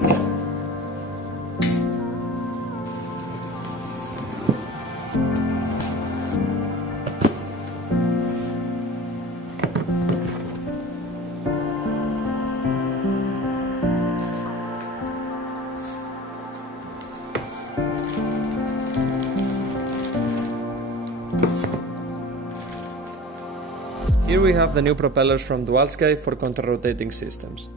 Here we have the new propellers from Dualsky for Contra Rotating Systems.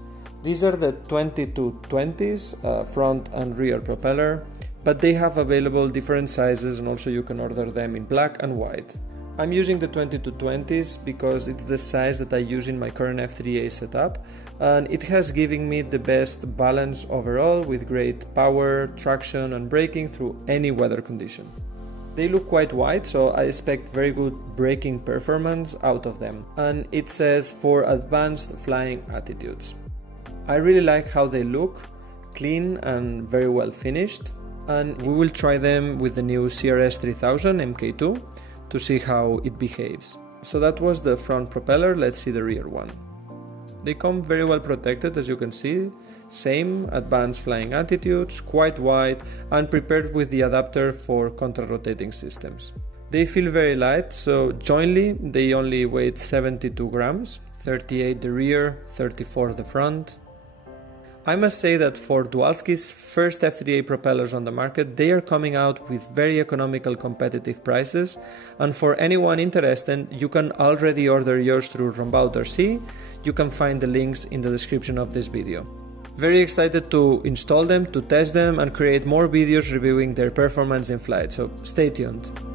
These are the 2220s, front and rear propeller, but they have available different sizes and also you can order them in black and white. I'm using the 2220s because it's the size that I use in my current F3A setup, and it has given me the best balance overall with great power, traction and braking through any weather condition. They look quite wide, so I expect very good braking performance out of them, and it says for advanced flying attitudes. I really like how they look, clean and very well finished, and we will try them with the new CRS 3000 Mk2 to see how it behaves. So that was the front propeller, let's see the rear one. They come very well protected, as you can see, same advanced flying attitudes, quite wide and prepared with the adapter for Contra Rotating Systems. They feel very light, so jointly they only weigh 72 grams, 38 the rear, 34 the front. I must say that for Dualsky's first F3A propellers on the market, they are coming out with very economical competitive prices, and for anyone interested, you can already order yours through Rombaut RC. You can find the links in the description of this video. Very excited to install them, to test them and create more videos reviewing their performance in flight, so stay tuned.